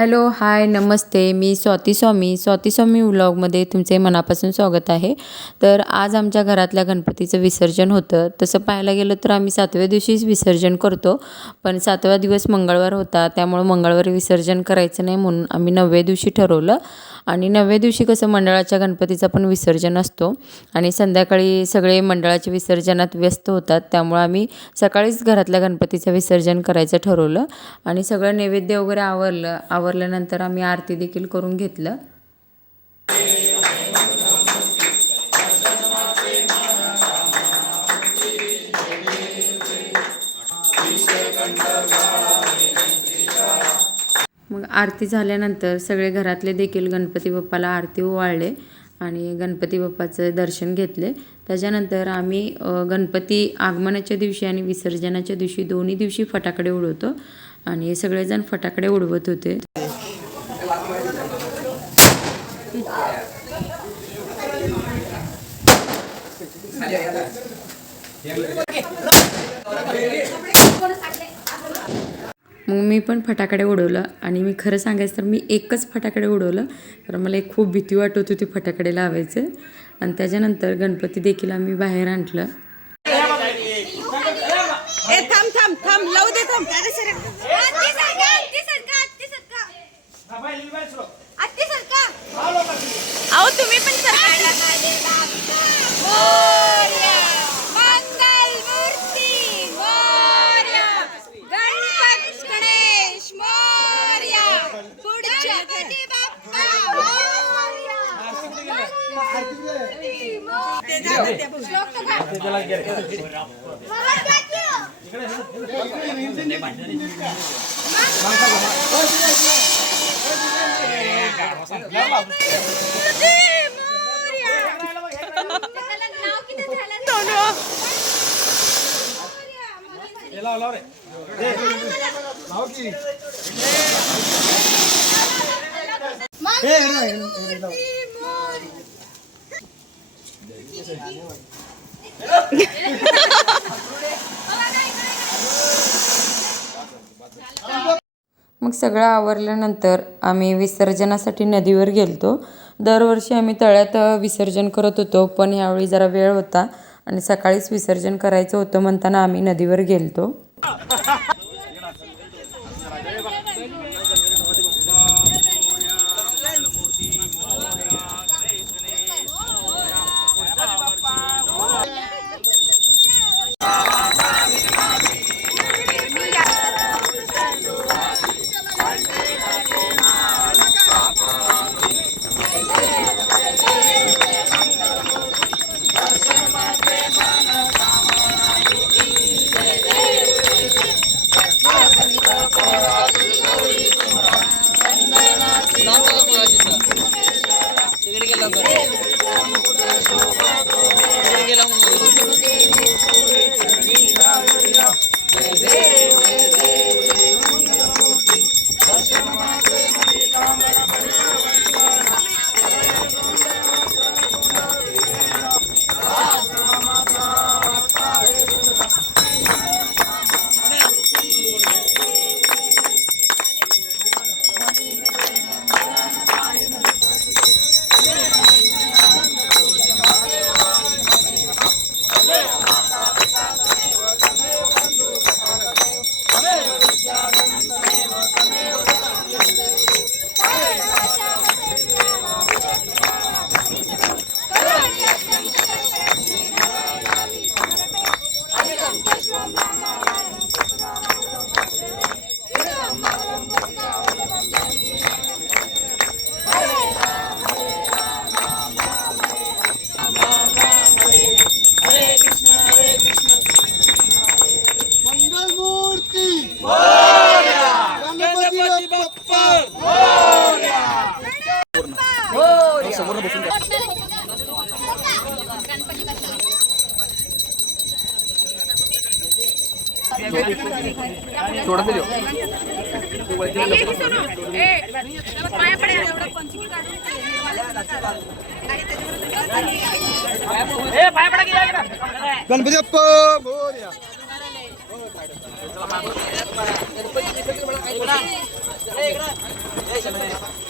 Hello hi नमस्ते. मी स्वाती स्वामी. स्वाती स्वामी व्लॉगमध्ये तुमचे मनापासून स्वागत आहे. तर आज आमच्या घरातल्या गणपतीचं विसर्जन होतं. तसं पाहायला गेलं तर आम्ही सातव्या दिवशीच विसर्जन करतो. पण सातवा दिवस मंगळवार होता त्यामुळं मंगळवारी विसर्जन करायचं नाही म्हणून आम्ही नवव्या दिवशी ठरवलं. आणि नवव्या दिवशी कसं मंडळाच्या गणपतीचं पण विसर्जन असतो. आणि संध्याकाळी सगळे मंडळाच्या विसर्जनात व्यस्त होतात. त्यामुळं आम्ही सकाळीच घरातल्या गणपतीचं विसर्जन करायचं ठरवलं. आणि सगळं नैवेद्य वगैरे आवरलं आवरल्यानंतर आम्ही आरती देखील करून घेतलं. मग आरती झाल्यानंतर सगळे घरातले देखील गणपती बाप्पाला आरती ओवाळले आणि गणपती बाप्पाचं दर्शन घेतले. त्याच्यानंतर आम्ही गणपती आगमनाच्या दिवशी आणि विसर्जनाच्या दिवशी दोन्ही दिवशी फटाकडे उडवतो आणि सगळेजण फटाकडे उडवत होते. मग मी पण फटाकडे उडवलं आणि मी खरं सांगायचं तर मी एकच फटाकडे उडवलं. कारण मला एक खूप भीती वाटत होती फटाकडे लावायचे. आणि त्याच्यानंतर गणपती देखील आम्ही बाहेर आणलं. ए थांब अहो तुम्ही पण श्लोक मोरया लाव मूर्ती मोरया गणपती गणेश मोरया मग सगळं आवरल्यानंतर आम्ही विसर्जनासाठी नदीवर गेलतो. दरवर्षी आम्ही तळ्यात विसर्जन करत होतो पण यावेळी जरा वेळ होता आणि सकाळीच विसर्जन करायचं होतं म्हणताना आम्ही नदीवर गेलतो. Amen. गणपती मोरया हो करायला दिला तुम्ही हा, लगे,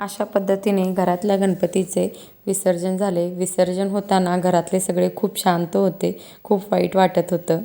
अशा पद्धतीने घरातल्या गणपतीचे विसर्जन झाले. विसर्जन होताना घरातले सगळे खूप शांत होते खूप वाईट वाटत होतं.